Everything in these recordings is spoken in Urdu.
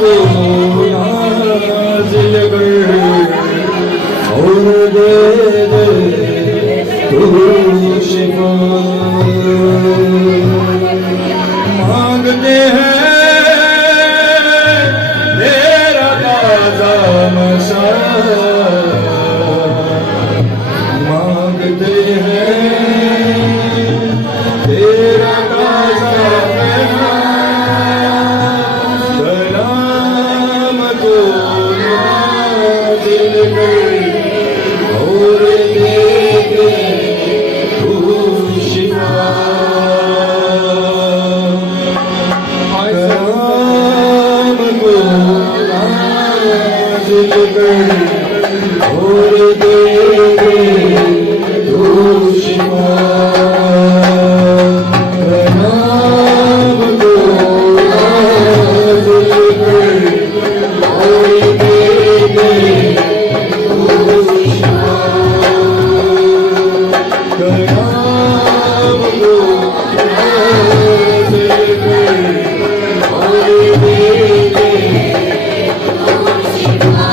کو نازل کر اور دے دے تو شفا مانگتے ہیں تیرا تازہ مسا مانگتے ہیں تیرا تازہ سلام کو نازل کر اور دے دے تو شفا سلام کو نازل کر اور دے دے تو شفا سلام کو نازل کر اور دے دے تو شفا سلام کو نازل کر اور دے دے تو شفا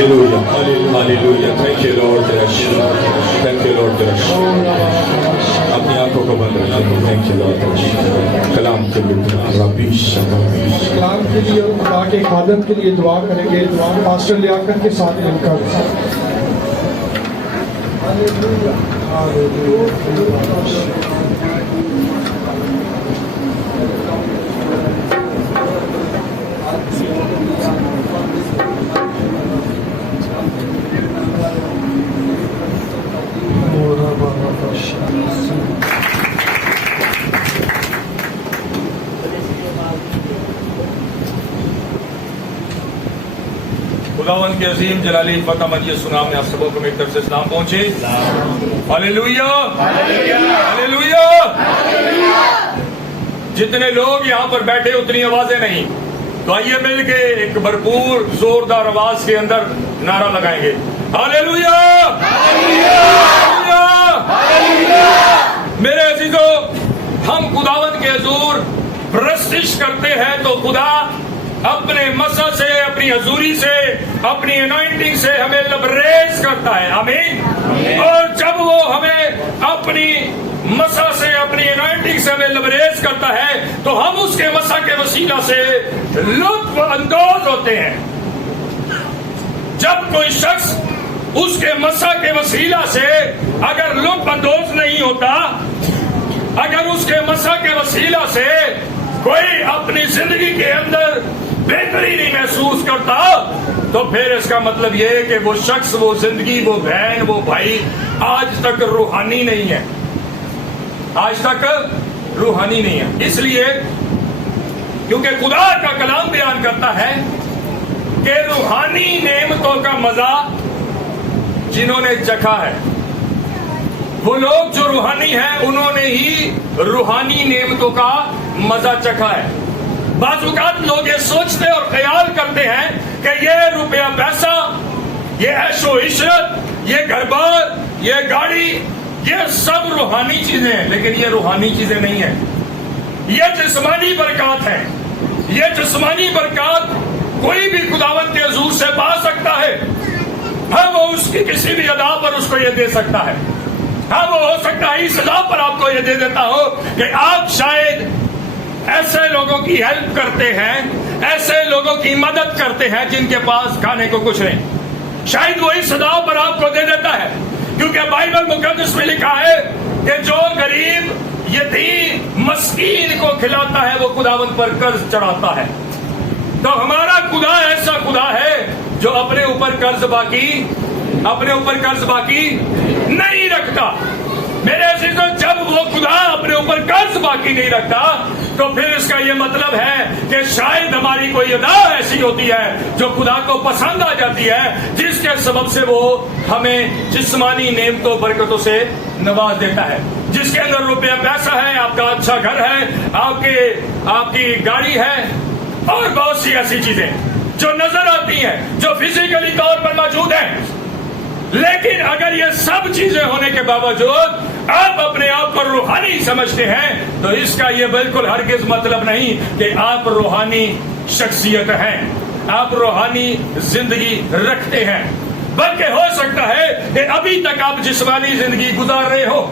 Hallelujah. Hallelujah. Thank you, Lord. Thank you, Lord. اپنی آنکھوں کو بند رکھیں. Thank you, Lord. کلام کے لیے ربی شبابی. کلام کے لیے اور خدا کے خادم کے لیے دعا کریں گے. دعا پاسٹر لیاقت کے ساتھ مل کر. خداوند کے عظیم جلالی فتح مجید سنام میں آپ سبوں کو میری طرف سے سلام پہنچے. ہلیلویا ہلیلویا. جتنے لوگ یہاں پر بیٹھے اتنی آوازیں نہیں, تو آئیے مل کے ایک بھرپور زوردار آواز کے اندر نعرہ لگائیں گے. ہلیلویا ہلیلویا. میرے عزیزو, ہم خداوند کے حضور پرستش کرتے ہیں تو خدا اپنے مسا سے, اپنی حضوری سے, اپنی انوائنٹنگ سے ہمیں لبریز کرتا ہے. آمین. اور جب وہ ہمیں اپنی مسا سے, اپنی انوائنٹنگ سے ہمیں لبریز کرتا ہے تو ہم اس کے مسا کے وسیلہ سے لطف اندوز ہوتے ہیں. جب کوئی شخص اس کے مسا کے وسیلہ سے اگر لطف اندوز نہیں ہوتا, اگر اس کے مسا کے وسیلہ سے کوئی اپنی زندگی کے اندر بہتری نہیں محسوس کرتا, تو پھر اس کا مطلب یہ ہے کہ وہ شخص, وہ زندگی, وہ بہن, وہ بھائی آج تک روحانی نہیں ہے. آج تک روحانی نہیں ہے. اس لیے کیونکہ خدا کا کلام بیان کرتا ہے کہ روحانی نعمتوں کا مزہ جنہوں نے چکھا ہے, وہ لوگ جو روحانی ہیں انہوں نے ہی روحانی نعمتوں کا مزہ چکھا ہے. بعض اوقات لوگ یہ سوچتے اور خیال کرتے ہیں کہ یہ روپیہ پیسہ, یہ عیش و عشرت, یہ گھر بار, یہ گاڑی, یہ سب روحانی چیزیں ہیں. لیکن یہ روحانی چیزیں نہیں ہیں, یہ جسمانی برکات ہیں. یہ جسمانی برکات کوئی بھی خداوند کے حضور سے پا سکتا ہے. ہاں, وہ اس کی کسی بھی ادا پر اس کو یہ دے سکتا ہے. ہاں, وہ ہو سکتا ہے اس ادا پر آپ کو یہ دے دیتا ہو کہ آپ شاید ایسے لوگوں کی ہیلپ کرتے ہیں, ایسے لوگوں کی مدد کرتے ہیں جن کے پاس کھانے کو کچھ نہیں. شاید وہ اس ادا پر آپ کو دے دیتا ہے, کیونکہ بائبل مقدس میں لکھا ہے کہ جو غریب, یتیم, مسکین کو کھلاتا ہے وہ خداوند پر قرض چڑھاتا ہے. تو ہمارا خدا ایسا خدا ہے جو اپنے اوپر قرض باقی نہیں رکھتا. میرے عزیزو, جب وہ خدا اپنے اوپر قرض باقی نہیں رکھتا تو پھر اس کا یہ مطلب ہے کہ شاید ہماری کوئی ادا ایسی ہوتی ہے جو خدا کو پسند آ جاتی ہے, جس کے سبب سے وہ ہمیں جسمانی نعمتوں برکتوں سے نواز دیتا ہے. جس کے اندر روپیہ پیسہ ہے, آپ کا اچھا گھر ہے, آپ کی گاڑی ہے, اور بہت سی ایسی چیزیں جو نظر آتی ہیں, جو فزیکلی طور پر موجود ہیں. لیکن اگر یہ سب چیزیں ہونے کے باوجود آپ اپنے آپ کو روحانی سمجھتے ہیں تو اس کا یہ بالکل ہرگز مطلب نہیں کہ آپ روحانی شخصیت ہیں, آپ روحانی زندگی رکھتے ہیں. بلکہ ہو سکتا ہے کہ ابھی تک آپ جسمانی زندگی گزار رہے ہو.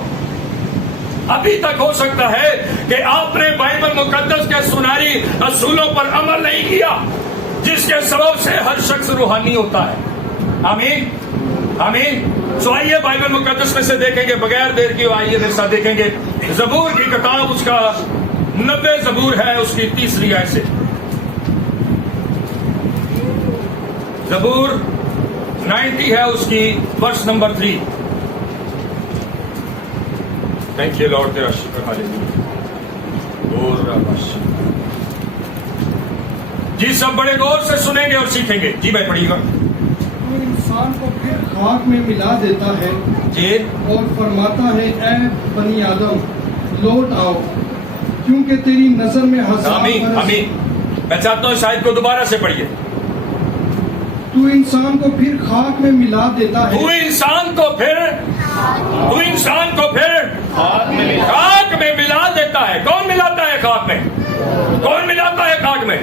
ابھی تک ہو سکتا ہے کہ آپ نے بائبل مقدس کے سنہری اصولوں پر عمل نہیں کیا, جس کے سبب سے ہر شخص روحانی ہوتا ہے. آمین آمین. سو آئیے بائبل مقدس میں سے دیکھیں گے بغیر دیر کی, آئیے میرے ساتھ دیکھیں گے زبور کی کتاب, اس کا 90 زبور ہے, اس کی 3 آیت سے. زبور 90 ہے, اس کی verse number 3. Thank you lord, تیرا شکر. جی سب بڑے غور سے سنیں گے اور سیکھیں گے. جی بھائی پڑھیے گا. تو انسان کو پھر خاک میں ملا دیتا ہے جی, اور فرماتا ہے اے بنی آدم لوٹ آؤ, کیونکہ تیری نظر میں آمین آمین. میں چاہتا ہوں شاید کو دوبارہ سے پڑھیے. تو انسان کو پھر خاک میں ملا دیتا ہے, تو انسان کو پھر خاک میں ملا دیتا ہے. کون ملاتا ہے خاک میں؟ کون ملاتا ہے خاک میں؟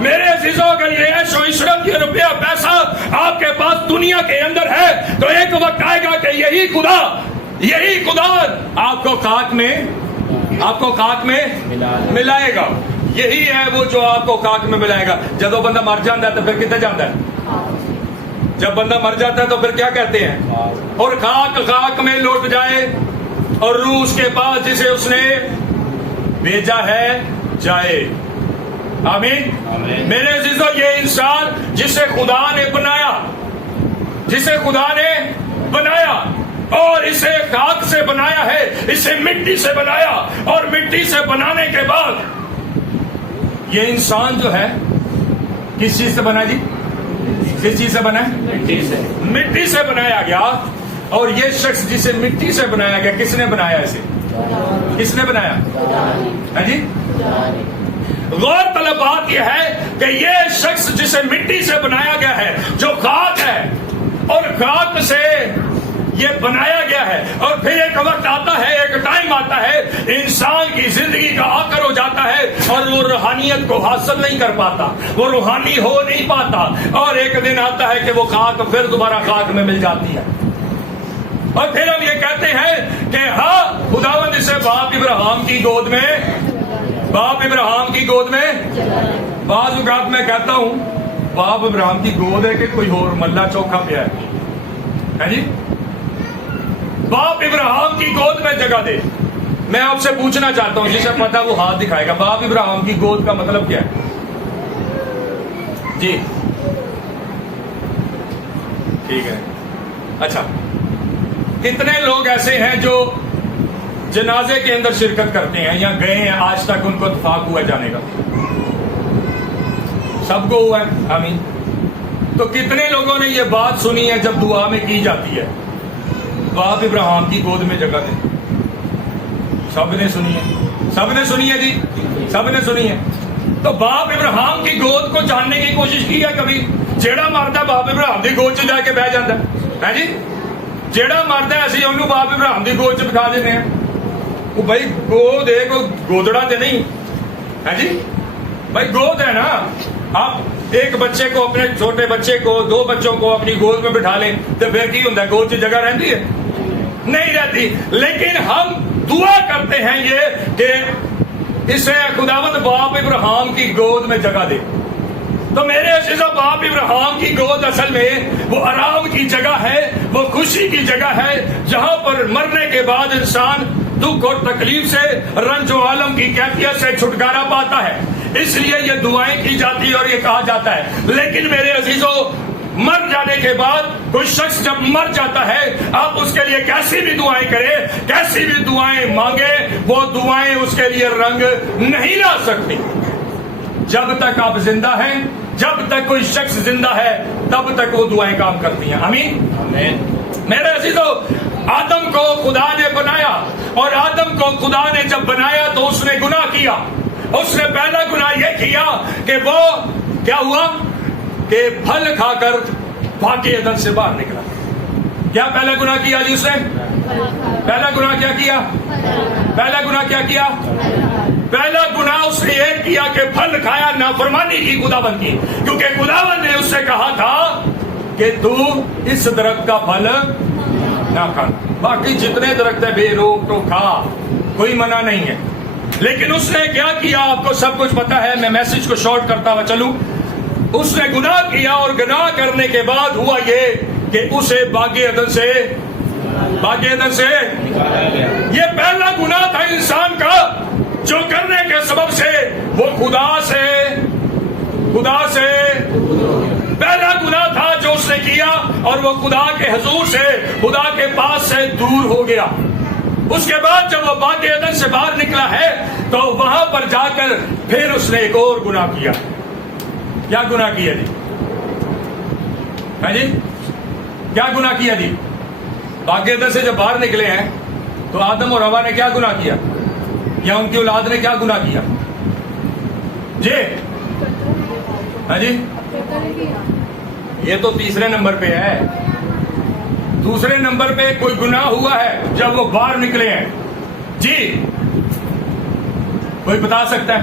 میرے عزیزوں اگر یہ عیش و عشرت یہ روپیہ پیسہ آپ کے پاس دنیا کے اندر ہے تو ایک وقت آئے گا کہ یہی خدا آپ کو خاک میں ملائے گا. یہی ہے وہ جو آپ کو خاک میں ملائے گا. جب وہ بندہ مر جاتا ہے تو پھر کتنے جاتا ہے؟ جب بندہ مر جاتا ہے تو پھر کیا کہتے ہیں؟ اور خاک میں لوٹ جائے اور روح اس کے پاس جسے اس نے بھیجا ہے جائے. آمین. میرے عزیزو یہ انسان جسے خدا نے بنایا اور اسے خاک سے بنایا ہے, اسے مٹی سے بنایا, اور مٹی سے بنانے کے بعد یہ انسان جو ہے کس چیز سے بنا جی؟ کس چیز سے بنا ہے؟ مٹی سے بنایا گیا. اور یہ شخص جسے مٹی سے بنایا گیا کس نے بنایا اسے؟ کس نے بنایا؟ ہاں جی. غور طلب بات یہ ہے کہ یہ شخص جسے مٹی سے بنایا گیا ہے جو خاک ہے اور خاک سے یہ بنایا گیا ہے, اور پھر ایک وقت آتا ہے, ایک ٹائم آتا ہے انسان کی زندگی کا آخر ہو جاتا ہے اور وہ روحانیت کو حاصل نہیں کر پاتا, وہ روحانی ہو نہیں پاتا, اور ایک دن آتا ہے کہ وہ خاک پھر دوبارہ خاک میں مل جاتی ہے. اور پھر ہم یہ کہتے ہیں کہ ہاں خداوند اسے باپ ابراہیم کی گود میں بعض اوقات میں کہتا ہوں باپ ابراہیم کی گود ہے کہ کوئی اور ملا چوکھا پہ ہے جی. باپ ابراہیم کی گود میں جگہ دے. میں آپ سے پوچھنا چاہتا ہوں جسے پتا وہ ہاتھ دکھائے گا, باپ ابراہیم کی گود کا مطلب کیا ہے جی؟ ٹھیک ہے. اچھا, کتنے لوگ ایسے ہیں جو جنازے کے اندر شرکت کرتے ہیں یا گئے ہیں آج تک ان کو اتفاق ہوا جانے کا؟ سب کو ہوا ہے. آمین. تو کتنے لوگوں نے یہ بات سنی ہے جب دعا میں کی جاتی ہے باپ ابراہیم کی گود میں جگہ دیں؟ سب نے سنی ہے جی, سب نے سنی ہے. تو باپ ابراہیم کی گود کو جاننے کی کوشش کی ہے کبھی؟ جیڑا مارتا ہے باپ ابراہیم کی گود سے جا کے بہ جاتا ہے جی. جیڑا مارتا ہے اسی انہوں باپ ابراہیم کی گود سے بٹھا دینے ہیں. وہ بھائی گود ہے, کوئی گودڑا تو نہیں ہے جی. بھائی گود ہے نا. آپ ایک بچے کو, اپنے چھوٹے بچے کو, 2 بچوں کو اپنی گود میں بٹھا لیں تو پھر کی ہوتا ہے؟ گود سے جگہ رہتی ہے؟ نہیں رہتی. لیکن ہم دعا کرتے ہیں یہ کہ اسے خداوند باپ ابراہیم کی گود میں جگہ دے. تو میرے عزیزو باپ ابراہیم کی گود اصل میں وہ آرام کی جگہ ہے, وہ خوشی کی جگہ ہے جہاں پر مرنے کے بعد انسان دکھ اور تکلیف سے, رنج و عالم کی کیفیت سے چھٹکارا پاتا ہے. اس لیے یہ دعائیں کی جاتی ہے اور یہ کہا جاتا ہے. لیکن میرے عزیزو مر جانے کے بعد کوئی شخص جب مر جاتا ہے آپ اس کے لیے کیسی بھی دعائیں کریں, کیسی بھی دعائیں مانگے, وہ دعائیں اس کے لیے رنگ نہیں لا سکتی. جب تک آپ زندہ ہیں, جب تک کوئی شخص زندہ ہے تب تک وہ دعائیں کام کرتی ہیں. آمین. میرے عزیزو آدم کو خدا نے بنایا, اور آدم کو خدا نے جب بنایا تو اس نے گناہ کیا. اس نے پہلا گناہ یہ کیا کہ وہ کیا ہوا کہ پھل کھا کر پاک عدن سے باہر نکلا. کیا پہلا گناہ کیا جی اس نے؟ پہلا گناہ کیا کیا؟ پہلا گناہ کیا کیا؟ پہلا گناہ اس نے یہ کیا کہ پھل کھایا, نافرمانی کی خداوند کی, کیونکہ خداوند نے اس سے کہا تھا کہ تو اس درخت کا پھل نہ کھا. باقی جتنے درخت ہے بے روک تو کھا, کوئی منع نہیں ہے. لیکن اس نے کیا کیا آپ کو سب کچھ پتا ہے. میں میسج کو شارٹ کرتا ہوا چلوں. اس نے گناہ کیا, اور گناہ کرنے کے بعد ہوا یہ کہ اسے باغ عدن سے یہ پہلا گناہ تھا انسان کا جو کرنے کے سبب سے وہ خدا سے پہلا گناہ تھا جو اس نے کیا, اور وہ خدا کے حضور سے, خدا کے پاس سے دور ہو گیا. اس کے بعد جب وہ باغ عدن سے باہر نکلا ہے تو وہاں پر جا کر پھر اس نے ایک اور گناہ کیا. کیا گناہ کیا جی؟ جی کیا گناہ کیا جی؟ باغ عدن سے جب باہر نکلے ہیں تو آدم اور حوا نے کیا گناہ کیا, یا ان کی اولاد نے کیا گناہ کیا جی؟ ہاں جی, یہ تو تیسرے نمبر پہ ہے. دوسرے نمبر پہ کوئی گناہ ہوا ہے جب وہ باہر نکلے ہیں جی؟ کوئی بتا سکتا ہے؟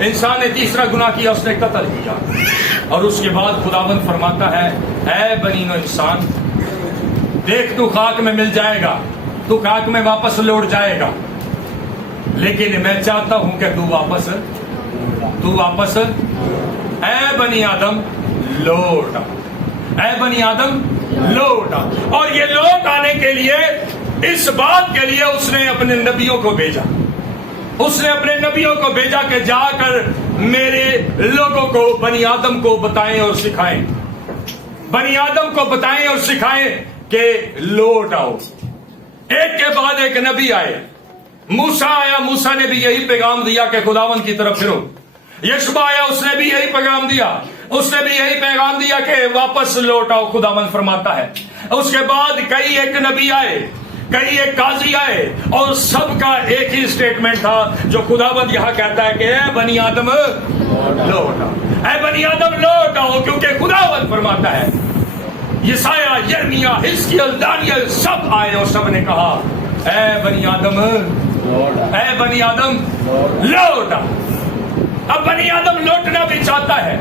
انسان نے تیسرا گناہ کیا، اس نے قتل کیا. اور اس کے بعد خداوند فرماتا ہے اے بنی نوع انسان، دیکھ تو خاک میں مل جائے گا، تو خاک میں واپس لوٹ جائے گا، لیکن میں چاہتا ہوں کہ تو واپس اے بنی آدم لوٹ آ، اے بنی آدم لوٹ آ. اور یہ لوٹ آنے کے لیے، اس بات کے لیے اس نے اپنے نبیوں کو بھیجا. اس نے اپنے نبیوں کو بھیجا کہ جا کر میرے لوگوں کو، بنی آدم کو بتائیں اور سکھائیں، بنی آدم کو بتائیں اور سکھائیں کہ لوٹ آؤ. ایک کے بعد ایک نبی آئے. موسیٰ آیا، موسیٰ نے بھی یہی پیغام دیا کہ خداوند کی طرف پھرو. یشوع آیا، اس نے بھی یہی پیغام دیا، اس نے بھی یہی پیغام دیا کہ واپس لوٹ آؤ، خداوند فرماتا ہے. اس کے بعد کئی ایک نبی آئے، کئی ایک قاضی آئے، اور سب کا ایک ہی سٹیٹمنٹ تھا جو خداوند یہاں کہتا ہے کہ اے بنی آدم لوٹ آؤ، اے بنی آدم لوٹ آؤ، کیونکہ خداوند فرماتا ہے. یسایہ، یرمیا، حزقیل، دانیل سب آئے اور سب نے کہا اے بنی آدم، اے بنی آدم لوٹ آؤ. اب بنی آدم لوٹنا بھی چاہتا ہے،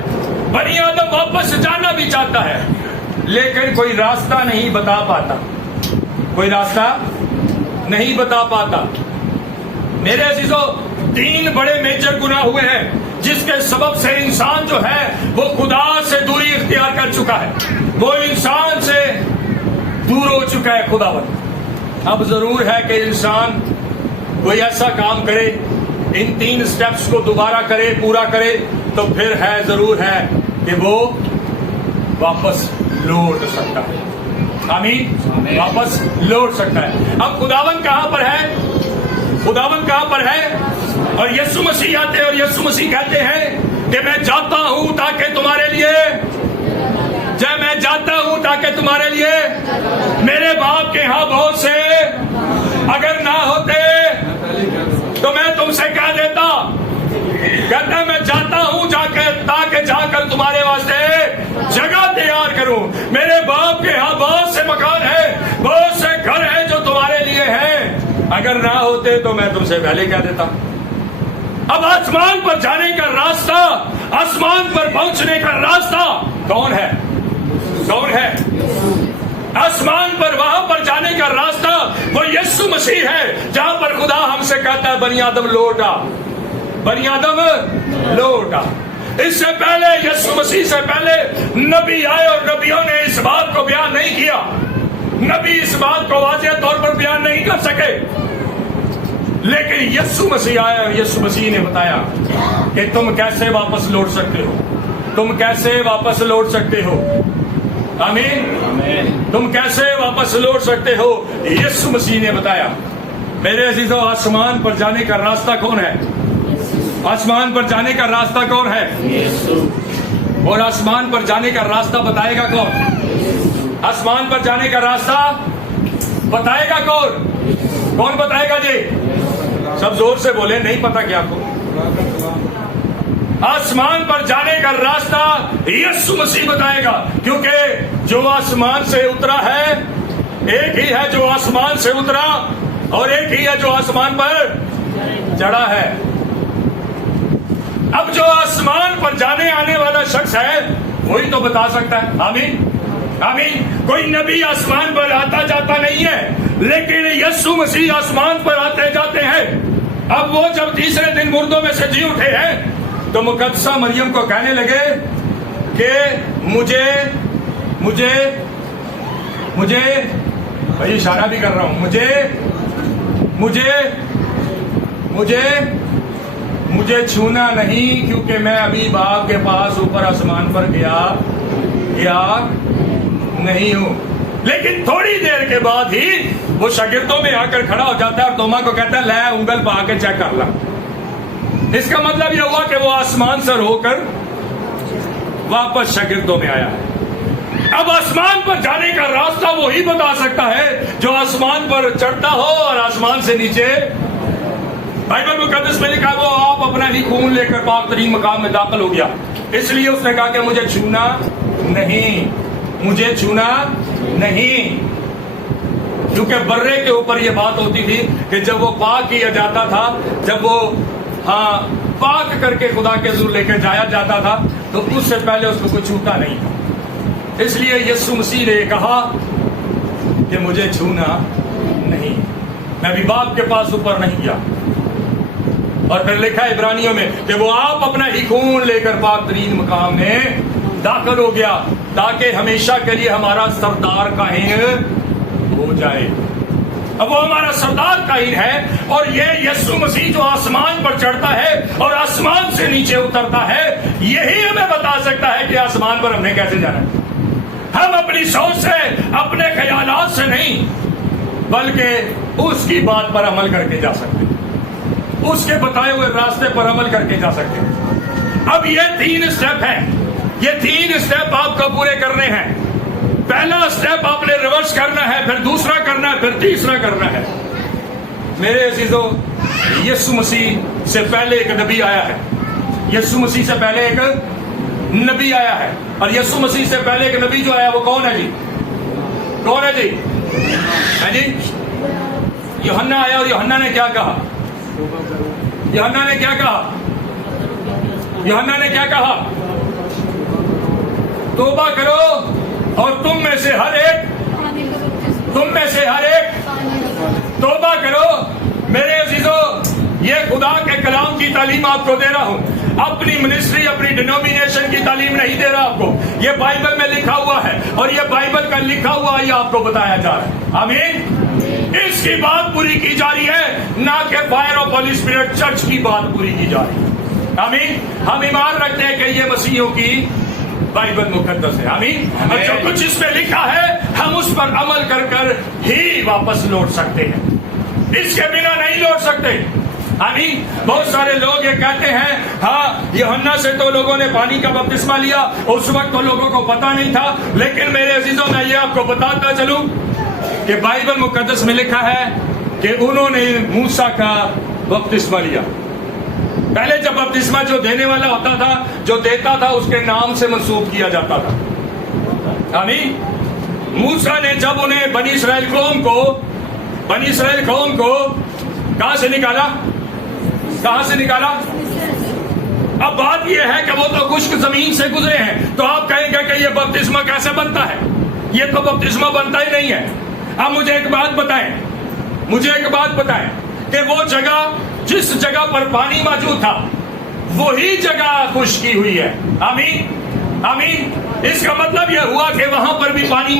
بنی آدم واپس جانا بھی چاہتا ہے، لیکن کوئی راستہ نہیں بتا پاتا، کوئی راستہ نہیں بتا پاتا. میرے عزیزو، 3 بڑے میجر گناہ ہوئے ہیں جس کے سبب سے انسان جو ہے وہ خدا سے دوری اختیار کر چکا ہے، وہ انسان سے دور ہو چکا ہے خداوند. اب ضرور ہے کہ انسان کوئی ایسا کام کرے، ان 3 سٹیپس کو دوبارہ کرے، پورا کرے، تو پھر ہے ضرور ہے کہ وہ واپس لوٹ سکتا ہے. آمین، واپس لوٹ سکتا ہے. اب خداوند کہاں پر ہے؟ خداوند کہاں پر ہے؟ اور یسوع مسیح آتے ہیں اور یسوع مسیح کہتے ہیں کہ میں جاتا ہوں تاکہ تمہارے لیے، جب میں جاتا ہوں تاکہ تمہارے لیے، میرے باپ کے ہاں بہت سے اگر نہ ہوتے تو میں تم سے کہہ دیتا. کہتا ہے میں جاتا ہوں تاکہ جا کر تمہارے واسطے جگہ تیار کروں. میرے باپ کے ہاں بہت سے مکان ہیں، بہت سے گھر ہیں جو تمہارے لیے ہیں، اگر نہ ہوتے تو میں تم سے پہلے کہہ دیتا. اب آسمان پر جانے کا راستہ، آسمان پر پہنچنے کا راستہ کون ہے؟ کون ہے؟ آسمان پر، وہاں پر جانے کا راستہ وہ یسوع مسیح ہے، جہاں پر خدا ہم سے کہتا ہے بنی آدم لوٹ آ، بنی آدم لوٹ آ. اس سے پہلے، یسوع مسیح سے پہلے نبی آئے اور نبیوں نے اس بات کو بیان نہیں کیا. نبی اس بات کو واضح طور پر بیان نہیں کر سکے، لیکن یسوع مسیح آیا اور یسوع مسیح نے بتایا کہ تم کیسے واپس لوٹ سکتے ہو، تم کیسے واپس لوٹ سکتے ہو. آمین. تم کیسے واپس لوٹ سکتے ہو، یسوع مسیح نے بتایا. میرے عزیزو، آسمان پر جانے کا راستہ کون ہے؟ آسمان پر جانے کا راستہ کون ہے؟ اور آسمان پر جانے کا راستہ بتائے گا کون؟ آسمان پر جانے کا راستہ بتائے گا کون؟ کون بتائے گا جی؟ سب زور سے بولے، نہیں پتا کیا کو؟ آسمان پر جانے کا راستہ یسوع مسیح بتائے گا، کیونکہ جو آسمان سے اترا ہے ایک ہی ہے جو آسمان سے اترا، اور ایک ہی ہے جو آسمان پر چڑھا ہے. اب جو آسمان پر جانے آنے والا شخص ہے وہی تو بتا سکتا ہے. آمین. آمین. کوئی نبی آسمان پر آتا جاتا نہیں ہے، لیکن یسوع مسیح آسمان پر آتے جاتے ہیں. اب وہ جب تیسرے دن مردوں میں سے جی اٹھے ہیں تو مقدسہ مریم کو کہنے لگے کہ مجھے بھائی اشارہ بھی کر رہا ہوں، مجھے چھونا نہیں، کیونکہ میں ابھی باپ کے پاس اوپر آسمان پر گیا نہیں ہوں. لیکن تھوڑی دیر کے بعد ہی وہ شاگردوں میں آ کر کھڑا ہو جاتا ہے اور توما کو کہتا ہے لے انگل پا کے چیک کر لا. اس کا مطلب یہ ہوا کہ وہ آسمان سے ہو کر واپس شاگردوں میں آیا ہے. اب آسمان پر جانے کا راستہ وہی بتا سکتا ہے جو آسمان پر چڑھتا ہو اور آسمان سے نیچے. بائبل مقدس میں لکھا وہ آپ اپنا ہی خون لے کر پاک ترین مقام میں داخل ہو گیا، اس لیے اس نے کہا کہ مجھے چھونا نہیں. کیونکہ برے کے اوپر یہ بات ہوتی تھی کہ جب وہ پاک کیا جاتا تھا، جب وہ پاک کر کے خدا کے حضور لے کے جایا جاتا تھا تو اس سے پہلے اس کو کوئی چھوتا نہیں تھا۔ اس لیے یسوع مسیح نے کہا کہ مجھے چھونا نہیں، میں بھی باپ کے پاس اوپر نہیں گیا۔ اور پھر لکھا ہے عبرانیوں میں کہ وہ آپ اپنا ہی خون لے کر پاک ترین مقام میں داخل ہو گیا تاکہ ہمیشہ کے لیے ہمارا سردار کاہن ہو جائے۔ اب وہ ہمارا سردار کاہن ہے، اور یہ یسوع مسیح جو آسمان پر چڑھتا ہے اور آسمان سے نیچے اترتا ہے، یہی ہمیں بتا سکتا ہے کہ آسمان پر ہم نے کیسے جانا ہے۔ ہم اپنی سوچ سے، اپنے خیالات سے نہیں، بلکہ اس کی بات پر عمل کر کے جا سکتے ہیں، اس کے بتائے ہوئے راستے پر عمل کر کے جا سکتے ہیں۔ اب یہ 3 اسٹیپ ہیں، یہ 3 اسٹیپ آپ کو پورے کرنے ہیں۔ پہلا اسٹیپ آپ نے ریورس کرنا ہے، پھر دوسرا کرنا ہے، پھر تیسرا کرنا ہے۔ میرے عزیزو، یسوع مسیح سے پہلے ایک نبی آیا ہے، یسوع مسیح سے پہلے ایک نبی آیا ہے، اور یسوع مسیح سے پہلے ایک نبی جو آیا وہ کون ہے جی؟ کون ہے جی؟ ہے جی؟ یوحنا آیا، اور یوحنا نے کیا کہا؟ یوحنا نے کیا کہا؟ یوحنا نے کیا کہا؟ توبہ کرو اور تم میں سے ہر ایک توبہ کرو۔ میرے عزیزو، یہ خدا کے کلام کی تعلیم آپ کو دے رہا ہوں، اپنی منسٹری، اپنی ڈینومینیشن کی تعلیم نہیں دے رہا آپ کو، یہ بائبل میں لکھا ہوا ہے، اور یہ بائبل کا لکھا ہوا یہ آپ کو بتایا جا رہا ہے۔ آمین۔ اس کی بات پوری کی جا رہی ہے، نہ کہ fire of holy spirit church کی بات پوری کی جا رہی ہے۔ آمین۔ ہم ایمان رکھتے ہیں کہ یہ مسیحیوں کی بائبل مقدس ہے۔ آمین۔ اور جو کچھ اس میں لکھا ہے ہم اس پر عمل کر کر ہی واپس لوٹ سکتے ہیں، اس کے بنا نہیں لوٹ سکتے۔ آمین۔ بہت سارے لوگ یہ کہتے ہیں ہاں یوحنا سے تو لوگوں نے پانی کا بپتسمہ لیا، اس وقت تو لوگوں کو پتا نہیں تھا، لیکن میرے عزیزوں میں یہ آپ کو بتاتا چلوں کہ بائبل مقدس میں لکھا ہے کہ انہوں نے موسیٰ کا بپتسمہ لیا۔ پہلے جب بپتسمہ جو دینے والا ہوتا تھا، جو دیتا تھا، اس کے نام سے منسوب کیا جاتا تھا۔ آمین۔ موسیٰ نے جب انہیں بنی اسرائیل قوم کو کہاں سے نکالا؟ اب بات یہ ہے کہ وہ تو خشک زمین سے گزرے ہیں، تو آپ کہیں گے کہ یہ بپتسمہ کیسے بنتا ہے؟ یہ تو بپتسمہ بنتا ہی نہیں ہے۔ اب مجھے ایک بات بتائیں کہ وہ جگہ، جس جگہ پر پانی موجود تھا، وہی جگہ خشکی ہوئی ہے۔ آمین۔ آمین۔ اس کا مطلب یہ ہوا کہ وہاں پر بھی پانی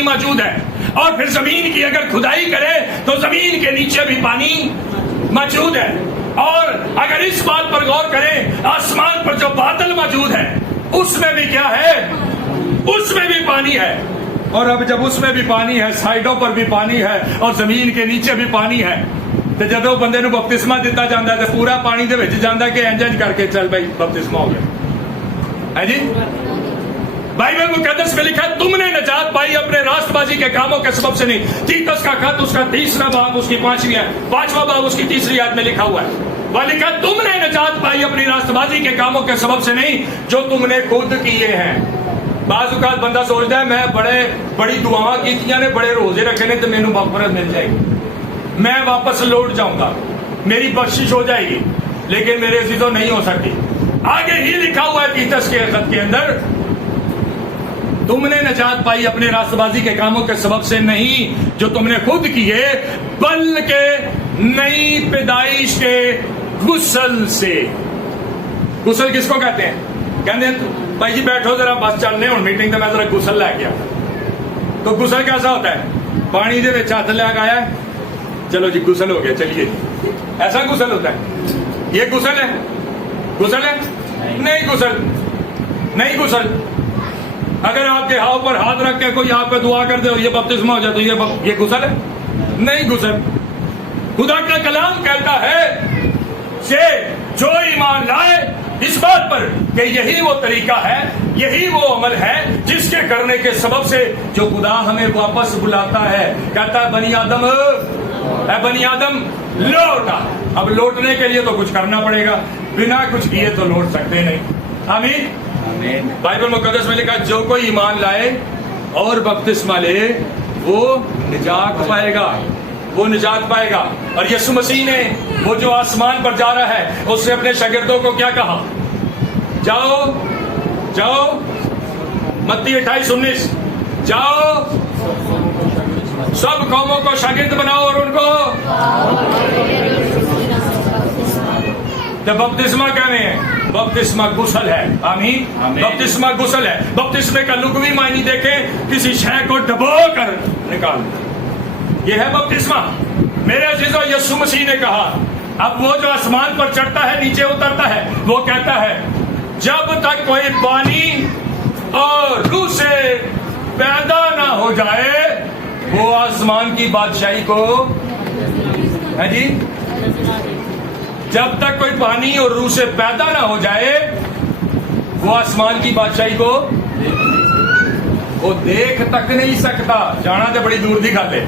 موجود ہے، اور پھر زمین کی اگر کھدائی کرے تو زمین کے نیچے بھی پانی موجود ہے، اور اگر اس بات پر غور کریں، آسمان پر جو بادل موجود ہے اس میں بھی کیا ہے؟ اس میں بھی پانی ہے۔ اور اب جب اس میں بھی پانی ہے، سائڈوں پر بھی پانی ہے، اور زمین کے نیچے بھی پانی ہے، تو جدو بندے نو بپتسمہ دیتا جاتا ہے تو پورا پانی دے وچ جاندا کہ انج کر کے چل بھائی بپتسمہ ہو گیا ہے جی۔ بائبل مقدس میں لکھا ہے تم نے نجات پائی اپنے راست بازی کے کاموں کے سبب سے نہیں۔ تیتس کا خط اس کا 3 باب اس کی 5واں باب اس کی 3 آیت میں لکھا ہوا ہے، وہ لکھا تم نے نجات پائی اپنی راست بازی کے کاموں کے سبب سے نہیں جو تم نے خود کیے ہیں۔ بعض اوقات بندہ سوچتا ہے میں بڑی دعاواں کیتیاں نے، بڑے روزے رکھے نے، تو مینوں مغفرت مل جائے گی، میں واپس لوٹ جاؤں گا، میری بخشش ہو جائے گی، لیکن میرے عزیزوں نہیں ہو سکتی۔ آگے ہی لکھا ہوا ہے تیتس کے خط کے اندر، تم نے نجات پائی اپنے راست بازی کے کاموں کے سبب سے نہیں جو تم نے خود کیے، بلکہ نئی پیدائش کے غسل سے۔ غسل کس کو کہتے ہیں؟ کہتے ہیں بھائی جی بیٹھو ذرا بس چلنے ہوں میٹنگ تو میں ذرا غسل لے گیا۔ تو غسل کیسا ہوتا ہے؟ پانی دے وچ ہاتھ لے کے آیا ہے، چلو جی غسل ہو گیا، چلیے جی، ایسا غسل ہوتا ہے؟ یہ غسل ہے؟ غسل ہے؟ نہیں غسل۔ اگر آپ کے ہاؤ پر ہاتھ رکھ کے کوئی آپ پہ دعا کر دے اور یہ بپتسمہ ہو جائے تو یہ غسل ہے؟ نہیں غسل۔ خدا کا کلام کہتا ہے کہ جو ایمان لائے اس بات پر کہ یہی وہ طریقہ ہے، یہی وہ عمل ہے جس کے کرنے کے سبب سے جو خدا ہمیں واپس بلاتا ہے، کہتا ہے بنی آدم اے بنی آدم لوٹا۔ اب لوٹنے کے لیے تو کچھ کرنا پڑے گا، بنا کچھ کیے تو لوٹ سکتے نہیں۔ آمین۔ بائبل مقدس میں لکھا جو کوئی ایمان لائے اور بپتسمہ لے وہ نجات پائے گا، وہ نجات پائے گا۔ اور یسوع مسیح نے وہ جو آسمان پر جا رہا ہے اس سے اپنے شاگردوں کو کیا کہا؟ جاؤ جاؤ، متی 28:19، جاؤ سب قوموں کو شاگرد بناؤ اور ان کو بپتسمہ کہنے ہیں۔ بپتسمہ غسل ہے، آمین۔ بپتسمہ غسل ہے۔ بپتسمے کا لغوی معنی دیکھیں، کسی شے کو ڈبو کر نکال، یہ ہے بپتسمہ۔ میرے عزیزو، یسوع مسیح نے کہا اب وہ جو آسمان پر چڑھتا ہے نیچے اترتا ہے، وہ کہتا ہے جب تک کوئی پانی اور روح سے پیدا نہ ہو جائے وہ آسمان کی بادشاہی کو ہے جی، جب تک کوئی پانی اور روح سے پیدا نہ ہو جائے وہ آسمان کی بادشاہی کو وہ دیکھ تک نہیں سکتا۔ جانا تو بڑی دور دی گل ہے۔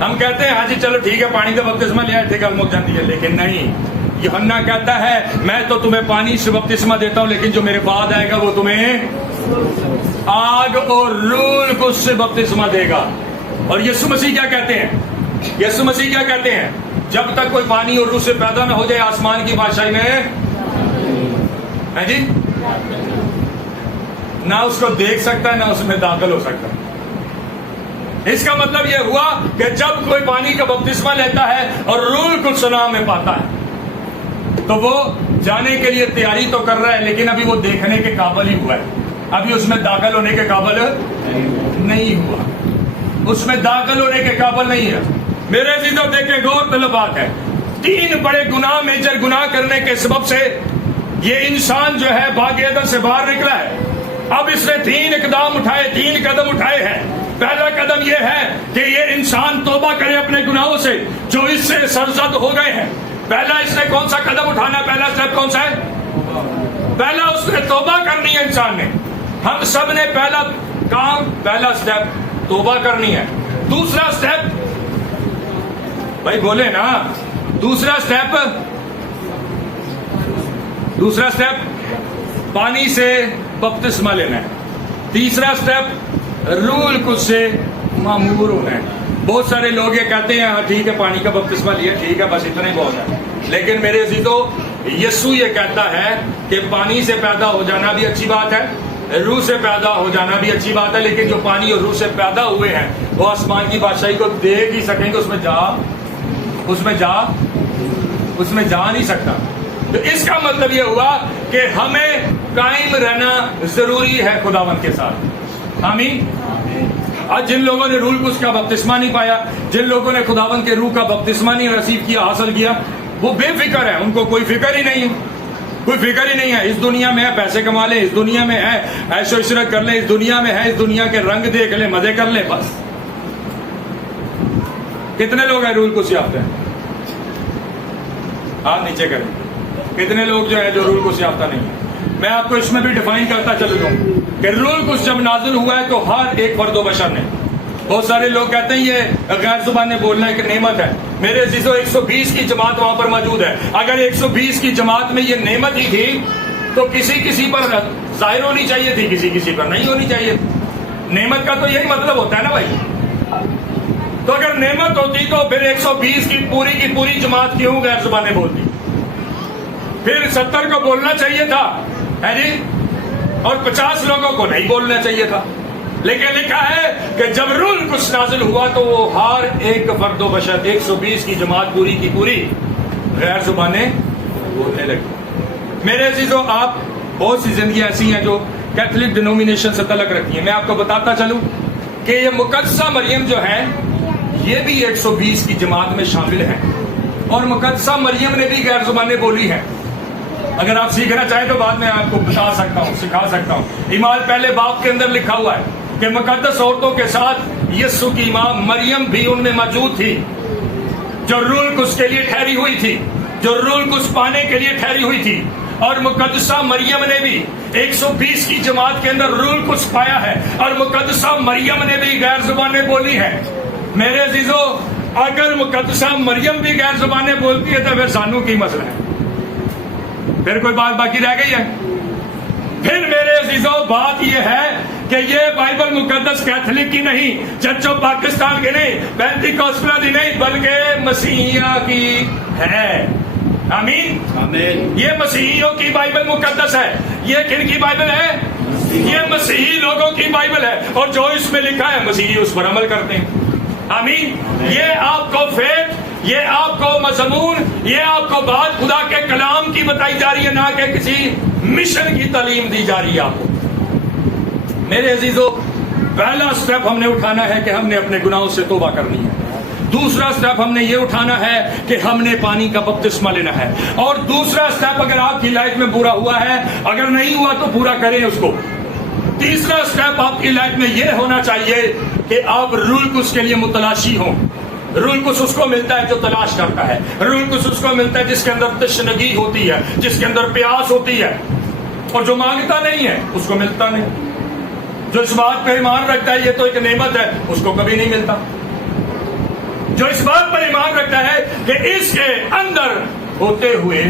ہم کہتے ہیں ہاں جی چلو ٹھیک ہے، پانی کا بپتسمہ لیا تھے، گل مک جاتی ہے، لیکن نہیں۔ یوحنا کہتا ہے میں تو تمہیں پانی سے بپتسمہ دیتا ہوں، لیکن جو میرے بعد آئے گا وہ تمہیں آگ اور روح القدس سے بپتسمہ دے گا۔ اور یسوع مسیح کیا کہتے ہیں؟ یسوع مسیح کیا کہتے ہیں؟ جب تک کوئی پانی اور روح سے پیدا نہ ہو جائے آسمان کی بادشاہی میں ہے جی، نہ اس کو دیکھ سکتا ہے نہ اس میں داخل ہو سکتا ہے۔ اس کا مطلب یہ ہوا کہ جب کوئی پانی کا بپتسمہ لیتا ہے اور روح القدس نام میں پاتا ہے تو وہ جانے کے لیے تیاری تو کر رہا ہے، لیکن ابھی وہ دیکھنے کے قابل ہی ہوا ہے، ابھی اس میں داخل ہونے کے قابل نہیں ہوا، اس میں داخل ہونے کے قابل نہیں ہے۔ میرے عزیزوں دیکھیں، غور طلب بات ہے، 3 بڑے گناہ، میجر گناہ کرنے کے سبب سے یہ انسان جو ہے باغ عدن سے باہر نکلا ہے۔ اب اس نے 3 قدم اٹھائے ہیں۔ پہلا قدم یہ ہے کہ یہ انسان توبہ کرے اپنے گناہوں سے جو اس سے سرزد ہو گئے ہیں۔ پہلا اس نے کون سا قدم اٹھانا ہے؟ پہلا سٹیپ کون سا ہے؟ پہلا اس نے توبہ کرنی ہے انسان نے۔ ہم سب نے پہلا سٹیپ توبہ کرنی ہے۔ دوسرا سٹیپ بھائی بولے نا، دوسرا سٹیپ پانی سے بپتسمہ لینا ہے۔ تیسرا سٹیپ روح القدس سے معمور ہونا ہے۔ بہت سارے لوگ یہ کہتے ہیں ہاں ٹھیک ہے پانی کا بپتسمہ لیا، ٹھیک ہے بس اتنا ہی بہت ہے، لیکن میرے عزیزو یسوع یہ کہتا ہے کہ پانی سے پیدا ہو جانا بھی اچھی بات ہے، روح سے پیدا ہو جانا بھی اچھی بات ہے، لیکن جو پانی اور روح سے پیدا ہوئے ہیں وہ آسمان کی بادشاہی کو دیکھ ہی سکیں گے، اس میں جا نہیں سکتا۔ تو اس کا مطلب یہ ہوا کہ ہمیں قائم رہنا ضروری ہے خداوند کے ساتھ، آمین۔ آج جن لوگوں نے روح القدس کا بپتسمہ نہیں پایا، جن لوگوں نے خداوند کے روح کا بپتسمہ نہیں رسیو کیا، حاصل کیا، وہ بے فکر ہے، ان کو کوئی فکر ہی نہیں ہے، کوئی فکر ہی نہیں ہے۔ اس دنیا میں ہے پیسے کما لیں، اس دنیا میں ہے عیش و عشرت کر لیں، اس دنیا میں ہے اس دنیا کے رنگ دیکھ لیں، مزے کر لیں، بس۔ کتنے لوگ ہیں روح القدس یافتہ ہیں؟ ہاتھ نیچے کریں۔ کتنے لوگ جو ہے جو روح القدس یافتہ نہیں ہے؟ میں آپ کو اس میں بھی ڈیفائن کرتا چل رہا ہوں کہ روح القدس جب نازل ہوا ہے تو ہر ایک فرد و بشر نے، بہت سارے لوگ کہتے ہیں یہ غیر زبانیں بولنا ایک نعمت ہے۔ میرے عزیزو 120 کی جماعت وہاں پر موجود ہے، اگر 120 کی جماعت میں یہ نعمت ہی تھی تو کسی پر ظاہر ہونی چاہیے تھی، کسی پر نہیں ہونی چاہیے۔ نعمت کا تو یہی مطلب ہوتا ہے نا بھائی۔ تو اگر نعمت ہوتی تو پھر 120 کی پوری جماعت کیوں غیر زبانیں بولتی؟ پھر 70 کو بولنا چاہیے تھا ہے جی، اور 50 لوگوں کو نہیں بولنا چاہیے تھا، لیکن لکھا ہے کہ جب روح القدس نازل ہوا تو وہ ہر ایک فرد و بشر 120 کی جماعت پوری کی پوری غیر زبانیں بولنے لگی۔ میرے عزیزو، آپ بہت سی زندگیاں ایسی ہیں جو کیتھولک ڈینومینیشن سے تعلق رکھتی ہیں۔ میں آپ کو بتاتا چلوں کہ یہ مقدسہ مریم جو ہیں یہ بھی 120 کی جماعت میں شامل ہیں، اور مقدسہ مریم نے بھی غیر زبانیں بولی ہیں۔ اگر آپ سیکھنا چاہیں تو بعد میں آپ کو بتا سکتا ہوں، سکھا سکتا ہوں۔ ایمان پہلے باب کے اندر لکھا ہوا ہے کہ مقدس عورتوں کے ساتھ یسوع کی ماں مریم بھی ان میں موجود تھی، جو روح القدس کے لیے ٹھہری ہوئی تھی، جو روح القدس پانے کے لیے ٹھہری ہوئی تھی۔ اور مقدسہ مریم نے بھی 120 کی جماعت کے اندر روح القدس پایا ہے، اور مقدسہ مریم نے بھی غیر زبانیں بولی ہیں۔ میرے عزیزو، اگر مقدسہ مریم بھی غیر زبانیں بولتی ہے تو پھر سانو کی مسئلہ ہے؟ پھر کوئی بات باقی رہ گئی ہے؟ پھر میرے عزیزو بات یہ ہے کہ یہ بائبل مقدس کیتھولک کی نہیں، چرچ آف پاکستان کی نہیں، پینتیکوسٹل کی نہیں، بلکہ مسیحیہ کی ہے۔ آمین آمین۔ یہ مسیحیوں کی بائبل مقدس ہے۔ یہ کن کی بائبل ہے؟ یہ مسیحی لوگوں کی بائبل ہے، اور جو اس میں لکھا ہے مسیحی اس پر عمل کرتے ہیں۔ آمین۔ یہ آپ کو فیتھ، یہ آپ کو مضمون، یہ آپ کو بات خدا کے کلام کی بتائی جا رہی ہے، نہ کہ کسی مشن کی تعلیم دی جا رہی ہے آپ کو۔ میرے عزیزو، پہلا سٹیپ ہم نے اٹھانا ہے کہ ہم نے اپنے گناہوں سے توبہ کرنی ہے۔ دوسرا سٹیپ ہم نے یہ اٹھانا ہے کہ ہم نے پانی کا بپتسمہ لینا ہے۔ اور دوسرا سٹیپ اگر آپ کی لائف میں پورا ہوا ہے، اگر نہیں ہوا تو پورا کریں اس کو۔ تیسرا سٹیپ آپ کی لائف میں یہ ہونا چاہیے کہ آپ روح القدس کے لیے متلاشی ہوں۔ روح القدس اس کو ملتا ہے جو تلاش کرتا ہے، روح القدس اس کو ملتا ہے جس کے اندر تشنگی ہوتی ہے، جس کے اندر پیاس ہوتی ہے، اور جو مانگتا نہیں ہے اس کو ملتا نہیں۔ جو اس بات پہ ایمان رکھتا ہے یہ تو ایک نعمت ہے، اس کو کبھی نہیں ملتا۔ جو اس بات پر ایمان رکھتا ہے کہ اس کے اندر ہوتے ہوئے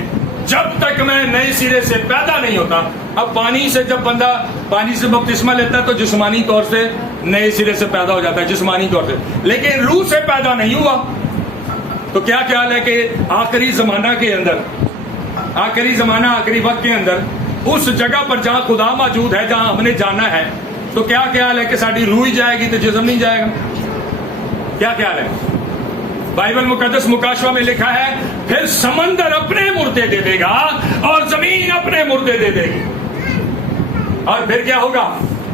جب تک میں نئے سرے سے پیدا نہیں ہوتا۔ اب پانی سے جب بندہ پانی سے بپتسمہ لیتا ہے تو جسمانی طور سے نئے سرے سے پیدا ہو جاتا ہے، جسمانی طور سے، لیکن روح سے پیدا نہیں ہوا۔ تو کیا خیال ہے کہ آخری زمانہ کے اندر، آخری زمانہ، آخری وقت کے اندر، اس جگہ پر جہاں خدا موجود ہے، جہاں ہم نے جانا ہے، تو کیا خیال ہے کہ ساری روح ہی جائے گی تو جسم نہیں جائے گا؟ کیا خیال ہے؟ بائبل مقدس مکاشفہ میں لکھا ہے پھر سمندر اپنے مردے دے دے گا اور زمین اپنے مردے دے دے گی، اور پھر کیا ہوگا؟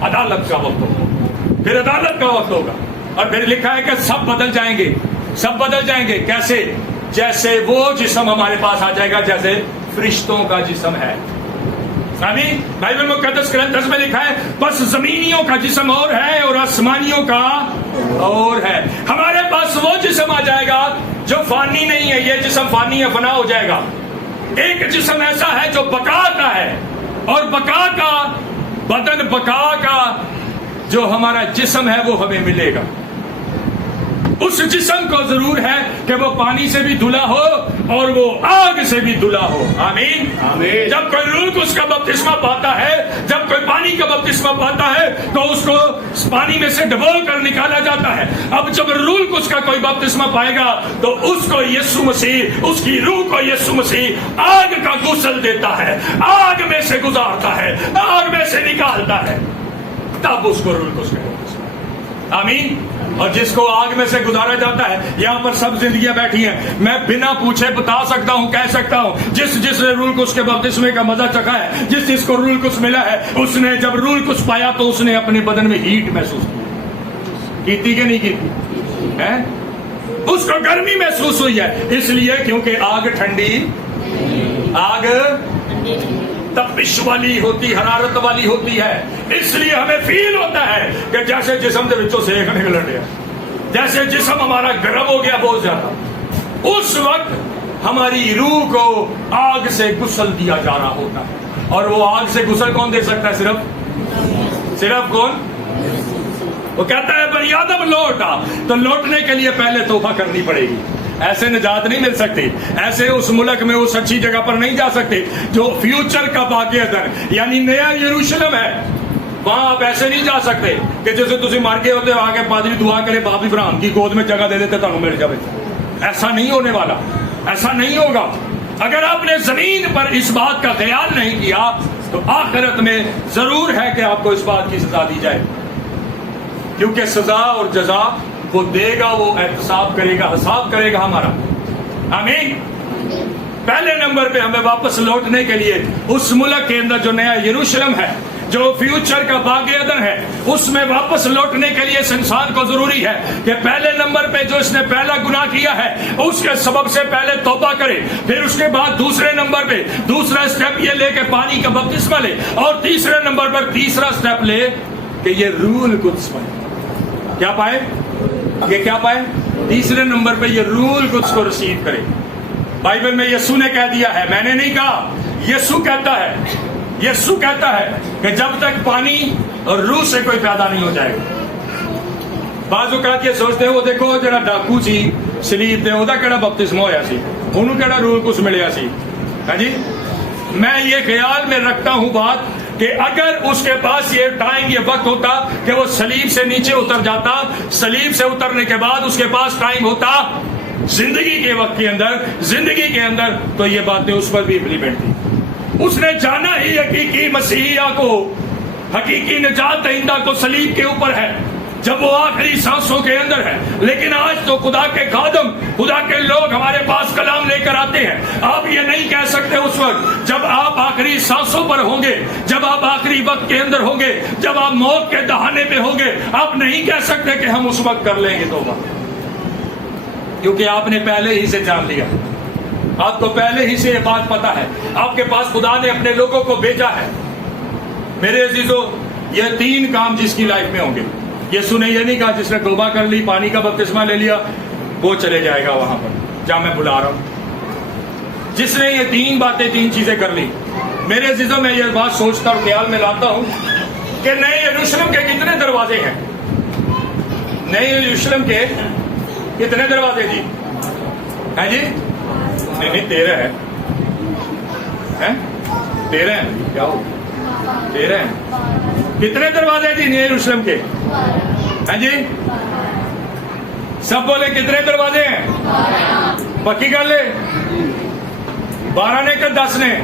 عدالت کا وقت ہوگا، پھر عدالت کا وقت ہوگا، اور پھر لکھا ہے کہ سب بدل جائیں گے، سب بدل جائیں گے۔ کیسے؟ جیسے وہ جسم ہمارے پاس آ جائے گا جیسے فرشتوں کا جسم ہے۔ آمین۔ بائبل مقدس گرنتھس میں لکھا ہے بس زمینیوں کا جسم اور ہے اور آسمانیوں کا اور ہے۔ ہمارے پاس وہ جسم آ جائے گا جو فانی نہیں ہے، یہ جسم فانی ہے، فنا ہو جائے گا۔ ایک جسم ایسا ہے جو بقا کا ہے، اور بقا کا بدن، بقا کا جو ہمارا جسم ہے وہ ہمیں ملے گا۔ اس جسم کو ضرور ہے کہ وہ پانی سے بھی دھلا ہو اور وہ آگ سے بھی دھلا ہو۔ آمین آمین۔ جب کوئی روح القدس کا بپتسمہ پاتا ہے، جب کوئی پانی کا بپتسمہ پاتا ہے تو اس کو پانی میں سے ڈبول کر نکالا جاتا ہے۔ اب جب روح القدس کا کوئی بپتسمہ پائے گا تو اس کو یسوع مسیح، اس کی روح کو یسوع مسیح آگ کا غسل دیتا ہے، آگ میں سے گزارتا ہے، آگ میں سے نکالتا ہے، تب اس کو روح القدس کہتے ہیں۔ آمین۔ اور جس کو آگ میں سے گزارا جاتا ہے، یہاں پر سب زندگیاں بیٹھی ہیں، میں بنا پوچھے بتا سکتا ہوں، کہہ سکتا ہوں، جس نے روح القدس کے بپتسمے کا مزہ چکھا ہے، جس کو روح القدس ملا ہے، اس نے جب روح القدس پایا تو اس نے اپنے بدن میں ہیٹ محسوس کی تھی کہ نہیں کی تھی؟ اس کو گرمی محسوس ہوئی ہے، اس لیے کیونکہ آگ ٹھنڈی، آگ تپش والی ہوتی، حرارت والی ہوتی ہے، اس لیے ہمیں فیل ہوتا ہے کہ جیسے جسم کے وچوں سیک نکل رہا، جیسے جسم ہمارا گرم ہو گیا بہت زیادہ۔ اس وقت ہماری روح کو آگ سے غسل دیا جا رہا ہوتا ہے، اور وہ آگ سے غسل کون دے سکتا ہے؟ صرف کون؟ وہ کہتا ہے بنی آدم لوٹا، تو لوٹنے کے لیے پہلے توبہ کرنی پڑے گی، ایسے نجات نہیں مل سکتی، ایسے اس ملک میں اس اچھی جگہ پر نہیں جا سکتے جو فیوچر کا باقی ادھر یعنی نیا یروشلم ہے، وہاں آپ ایسے نہیں جا سکتے کہ جیسے تسی مار کے ہوتے آگے پادری دعا کرے باپ ابراہیم کی گود میں جگہ دے دیتے تو مل جائے، ایسا نہیں ہونے والا، ایسا نہیں ہوگا۔ اگر آپ نے زمین پر اس بات کا خیال نہیں کیا تو آخرت میں ضرور ہے کہ آپ کو اس بات کی سزا دی جائے، کیونکہ سزا اور جزا وہ دے گا، وہ احتساب کرے گا، حساب کرے گا ہمارا۔ آمین۔ پہلے نمبر پہ ہمیں واپس لوٹنے کے لیے اس ملک کے اندر جو نیا یروشلم ہے، جو فیوچر کا باغ عدن ہے، اس میں واپس لوٹنے کے لیے اس انسان کو ضروری ہے کہ پہلے نمبر پہ جو اس نے پہلا گناہ کیا ہے اس کے سبب سے پہلے توبہ کرے، پھر اس کے بعد دوسرے نمبر پہ دوسرا سٹیپ یہ لے کہ پانی کا بپتسمہ لے، اور تیسرے نمبر پر تیسرا سٹیپ لے کہ یہ روح القدس پائے۔ کیا پائے؟ یہ کیا پائے؟ تیسرے نمبر پہ یہ روح القدس کو رسید کرے۔ بائبل میں یسوع نے کہہ دیا ہے، میں نے نہیں کہا، یسوع کہتا ہے، یسوع کہتا ہے کہ جب تک پانی اور روح سے کوئی پیدا نہیں ہو جائے گا۔ بعض اوقات یہ سوچتے ہیں وہ دیکھو جڑا ڈاکو سی سلیب تے اودا کیڑا بپتسمہ ہویا سی، اونوں کیڑا روح القدس ملیا سی۔ ہاں جی، میں یہ خیال میں رکھتا ہوں بات کہ اگر اس کے پاس یہ ٹائم، یہ وقت ہوتا کہ وہ صلیب سے نیچے اتر جاتا، صلیب سے اترنے کے بعد اس کے پاس ٹائم ہوتا زندگی کے وقت کے اندر، زندگی کے اندر، تو یہ باتیں اس پر بھی امپلیمنٹ تھی۔ اس نے جانا ہی حقیقی مسیحا کو، حقیقی نجات دہندہ کو صلیب کے اوپر ہے جب وہ آخری سانسوں کے اندر ہے۔ لیکن آج تو خدا کے خادم، خدا کے لوگ ہمارے پاس کلام لے کر آتے ہیں۔ آپ یہ نہیں کہہ سکتے اس وقت جب آپ آخری سانسوں پر ہوں گے، جب آپ آخری وقت کے اندر ہوں گے، جب آپ موت کے دہانے پہ ہوں گے، آپ نہیں کہہ سکتے کہ ہم اس وقت کر لیں گے توبہ، کیونکہ آپ نے پہلے ہی سے جان لیا، آپ کو پہلے ہی سے یہ بات پتا ہے، آپ کے پاس خدا نے اپنے لوگوں کو بھیجا ہے۔ میرے عزیزو، یہ 3 کام جس کی لائف میں ہوں گے، یسوع نے یہ نہیں کہا جس نے توبہ کر لی، پانی کا بپتسمہ لے لیا، وہ چلے جائے گا وہاں پر جہاں میں بلا رہا ہوں۔ جس نے یہ 3 باتیں، 3 چیزیں کر لی، میرے عزیزوں، میں یہ بات سوچتا اور خیال میں لاتا ہوں کہ نئے یروشلم کے کتنے دروازے ہیں؟ نئے یروشلم کے کتنے دروازے جی؟ ہیں جی؟ نہیں 13 ہے، 13 ہیں، کیا ہو 13 ہیں؟ کتنے دروازے جی نئے یروشلم کے؟ ہیں جی؟ سب بولے کتنے دروازے ہیں؟ پکی گل ہے؟ 12 نے کہ 10 نے؟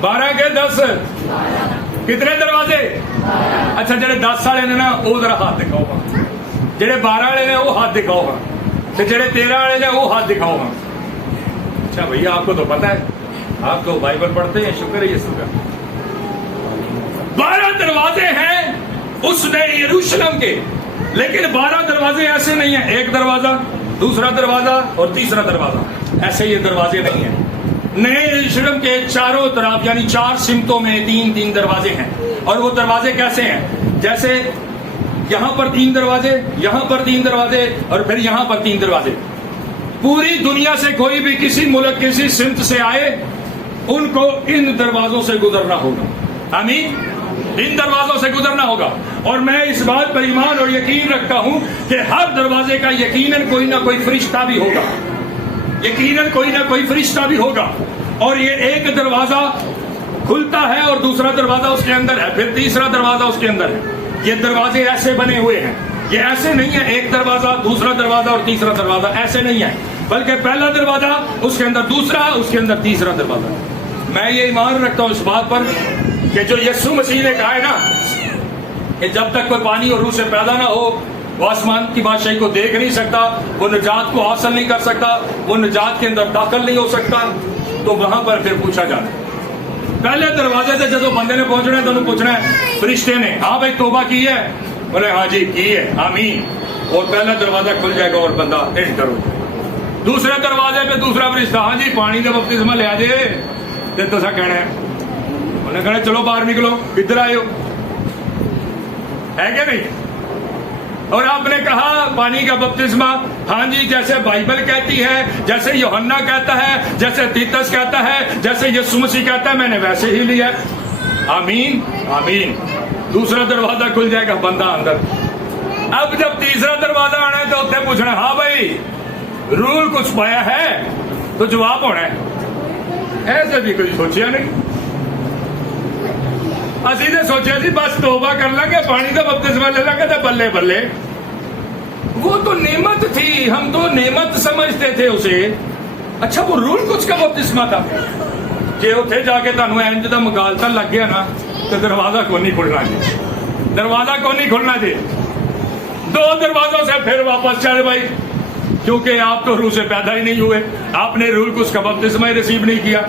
12 کے 10 کتنے دروازے؟ اچھا جڑے 10 والے نے نا وہ ذرا ہاتھ دکھاؤ گا، جڑے 12 والے نے وہ ہاتھ دکھاؤ گا، جڑے 13 والے نے وہ ہاتھ دکھاؤ گا۔ اچھا بھیا آپ کو تو پتا ہے، آپ تو بائبل پڑھتے ہیں، شکر ہے یسوع کا۔ 12 دروازے ہیں اس نئے یروشلم کے، لیکن 12 دروازے ایسے نہیں ہیں، ایک دروازہ، دوسرا دروازہ اور تیسرا دروازہ، ایسے یہ دروازے نہیں ہیں۔ نئے یروشلم کے چاروں طرف یعنی 4 سمتوں میں 3 دروازے ہیں، اور وہ دروازے کیسے ہیں؟ جیسے یہاں پر 3 دروازے، یہاں پر 3 دروازے، اور پھر یہاں پر 3 دروازے۔ پوری دنیا سے کوئی بھی کسی ملک، کسی سمت سے آئے، ان کو ان دروازوں سے گزرنا ہوگا۔ آمین، ان دروازوں سے گزرنا ہوگا۔ اور میں اس بات پر ایمان اور یقین رکھتا ہوں کہ ہر دروازے کا یقیناً کوئی نہ کوئی فرشتہ بھی ہوگا، یقیناً کوئی نہ کوئی فرشتہ بھی ہوگا، اور یہ ایک دروازہ کھلتا ہے اور دوسرا دروازہ اس کے اندر ہے، پھر تیسرا دروازہ اس کے اندر ہے۔ یہ دروازے ایسے بنے ہوئے ہیں، یہ ایسے نہیں ہے ایک دروازہ، دوسرا دروازہ اور تیسرا دروازہ، ایسے نہیں ہے، بلکہ پہلا دروازہ، اس کے اندر دوسرا، اس کے اندر تیسرا دروازہ۔ میں یہ ایمان رکھتا ہوں اس بات پر کہ جو یسوع مسیح نے کہا ہے نا کہ جب تک کوئی پانی اور روح سے پیدا نہ ہو وہ آسمان کی بادشاہی کو دیکھ نہیں سکتا، وہ نجات کو حاصل نہیں کر سکتا، وہ نجات کے اندر داخل نہیں ہو سکتا، تو وہاں پر پھر پوچھا جاتا ہے۔ پہلے دروازے سے جب بندے نے پہنچنا ہے تو انہوں پوچھنا ہے فرشتے نے، ہاں بھائی توبہ کی ہے؟ بولے ہاں جی کی ہے، آمین، اور پہلا دروازہ کھل جائے گا اور بندہ انٹر ہو جائے گا۔ دوسرے دروازے پہ دوسرا فرشتہ، ہاں جی پانی کا بپتسمہ لے آجے، تو سا کہنا ہے، انہوں نے کہنا چلو باہر نکلو، کدھر آئے ہو، ہے کہ نہیں؟ اور آپ نے کہا پانی کا بپتسمہ، ہاں جی جیسے بائبل کہتی ہے، جیسے یوحنا کہتا ہے، جیسے تیتس کہتا ہے، جیسے یسوع مسیح کہتا ہے، میں نے ویسے ہی لیا۔ آمین آمین۔ دوسرا دروازہ کھل جائے گا، بندہ اندر۔ اب جب تیسرا دروازہ آنا ہے تو اتنے پوچھنا ہے، ہاں بھائی رول کچھ پایا ہے؟ تو جواب ہونا ہے ایسے بھی کوئی سوچیا نہیں، اسی نے سوچا جی بس توبہ کر لیں گے، پانی کا بپتسمہ لے لیں گے تو بلے بلے۔ وہ تو نعمت تھی، ہم تو نعمت سمجھتے تھے اسے۔ اچھا وہ رول کچھ کا بپتسمہ تھا کہ اتنے جا کے تمہیں اینج دا مگالتا لگ گیا نا تو دروازہ کو نہیں کھلنا جی، دروازہ کو نہیں کھلنا جی۔ 2 دروازوں سے پھر واپس چل بھائی، کیونکہ آپ تو روح سے پیدا ہی نہیں ہوئے، آپ نے رول کچھ کا بپتسمہ ہی ریسیو نہیں کیا۔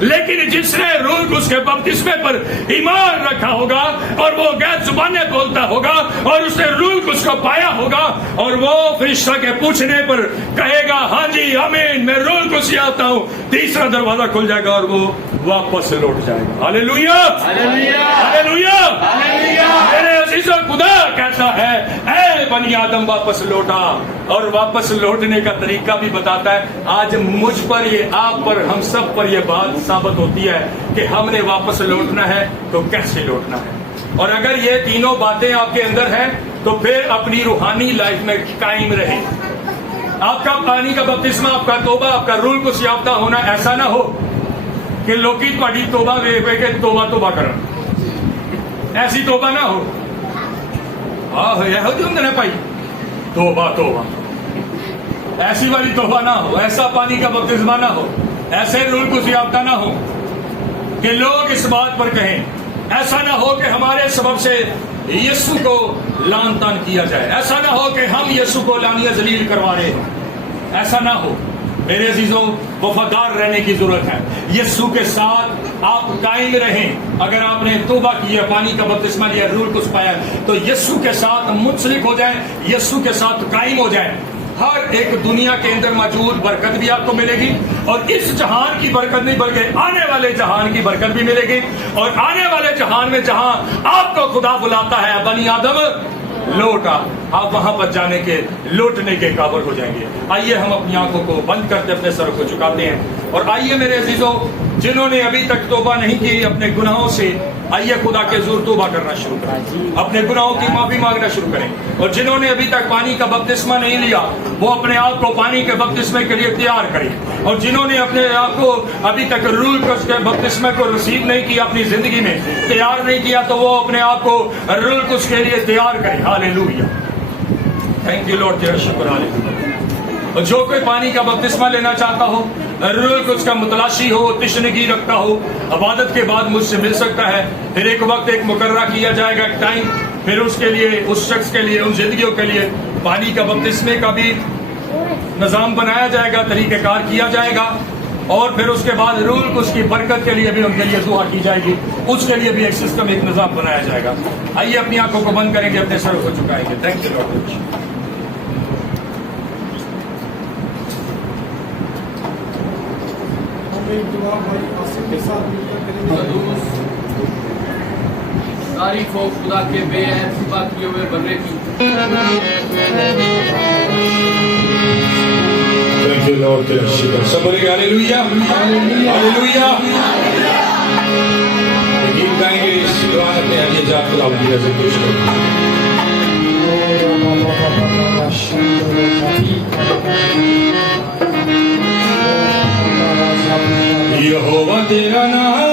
لیکن جس نے روح کو اس کے بپتسمے پر ایمان رکھا ہوگا اور وہ غیر زبانیں بولتا ہوگا اور اس نے روح کو اس کو پایا ہوگا اور وہ فرشتہ کے پوچھنے پر کہے گا ہاں جی آمین میں روح کو سے آتا ہوں، تیسرا دروازہ کھل جائے گا اور وہ واپس سے لوٹ جائے گا۔ ہاللیلویا ہاللیلویا ہاللیلویا۔ میرے عزیزو خدا کہتا ہے اے بنی آدم واپس لوٹا، اور واپس لوٹنے کا طریقہ بھی بتاتا ہے۔ آج مجھ پر یہ، آپ پر، ہم سب پر یہ بات ثابت ہوتی ہے کہ ہم نے واپس لوٹنا ہے تو کیسے لوٹنا ہے۔ اور اگر یہ تینوں باتیں آپ کے اندر ہیں تو پھر اپنی روحانی لائف میں قائم رہیں۔ آپ کا پانی کا بپتسمہ، آپ کا توبہ، آپ کا روح کو یافتہ ہونا ایسا نہ ہو کہ لوکی تہاڈی توبہ ویکھ ویکھ کے توبہ کرن. ایسی توبہ نہ ہو. یہو جہے ہوندے نے بھائی توبہ ایسی والی توبہ نہ ہو. ایسا پانی کا بپتسمہ نہ ہو. ایسے روح القدس یافتہ نہ ہو کہ لوگ اس بات پر کہیں. ایسا نہ ہو کہ ہمارے سبب سے یسوع کو لعن طعن کیا جائے. ایسا نہ ہو کہ ہم یسوع کو لعنیہ ذلیل کروا رہے ہیں. ایسا نہ ہو. میرے عزیزوں وفادار رہنے کی ضرورت ہے. یسوع کے ساتھ آپ قائم رہیں. اگر آپ نے توبہ کی ہے, پانی کا بپتسمہ لیا, روح القدس پایا, تو یسوع کے ساتھ منسلک ہو جائیں, یسوع کے ساتھ قائم ہو جائیں. ہر ایک دنیا کے اندر موجود برکت بھی آپ کو ملے گی, اور اس جہان کی برکت نہیں بلکہ آنے والے جہان کی برکت بھی ملے گی. اور آنے والے جہان میں جہاں آپ کو خدا بلاتا ہے, بنی آدم لوٹا, آپ وہاں پر جانے کے لوٹنے کے قابل ہو جائیں گے. آئیے ہم اپنی آنکھوں کو بند کرتے اپنے سر کو جھکاتے ہیں, اور آئیے میرے عزیزوں جنہوں نے ابھی تک توبہ نہیں کی اپنے گناہوں سے, آئیے خدا کے حضور توبہ کرنا شروع کریں, اپنے گناہوں کی معافی مانگنا شروع کریں. اور جنہوں نے ابھی تک پانی کا بپتسمہ نہیں لیا وہ اپنے آپ کو پانی کے بپتسمے کے لیے تیار کریں. اور جنہوں نے اپنے آپ کو ابھی تک روح القدس کے بپتسمے کو رسیو نہیں کیا, اپنی زندگی میں تیار نہیں کیا, تو وہ اپنے آپ کو روح القدس کے لیے تیار کریں. ہاللیلویہ, تھینک یو لارڈ, تیرا شکر. ہاللیلویہ. اور جو کوئی پانی کا بپتسمہ لینا چاہتا ہو, روح القدس کا متلاشی ہو, تشنگی رکھتا ہو, عبادت کے بعد مجھ سے مل سکتا ہے. پھر ایک وقت ایک مقررہ کیا جائے گا, ایک ٹائم, پھر اس کے لیے, اس شخص کے لیے, ان زندگیوں کے لیے پانی کا بپتسمے کا بھی نظام بنایا جائے گا, طریقہ کار کیا جائے گا. اور پھر اس کے بعد روح القدس کی برکت کے لیے بھی ان کے لیے دعا کی جائے گی, اس کے لیے بھی ایک سسٹم, ایک نظام بنایا جائے گا. آئیے اپنی آنکھوں کو بند کریں گے, اپنے سروں کو جھکائیں گے. Thank you lord. دعا بھائی آصف کے ساتھ مل کر کریں گے. تعریف ہو خدا کے بے عیب صفات کیے ہوئے بندے کی. Thank you, Lord. تیرا شکر. Somebody, hallelujah. Hallelujah. گیت گائیں گے, اس دعا میں اپنے علی جات خدا کی رضا پیش کریں. یہوہ تیرا نام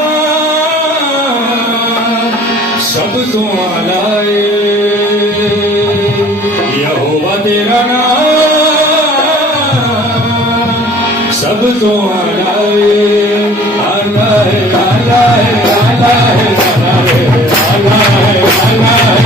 سب تو اعلیٰ ہے, یہوہ تیرا نام سب تو اعلیٰ ہے, اعلیٰ ہے, اعلیٰ ہے, اعلیٰ ہے, اعلیٰ ہے, اعلیٰ ہے.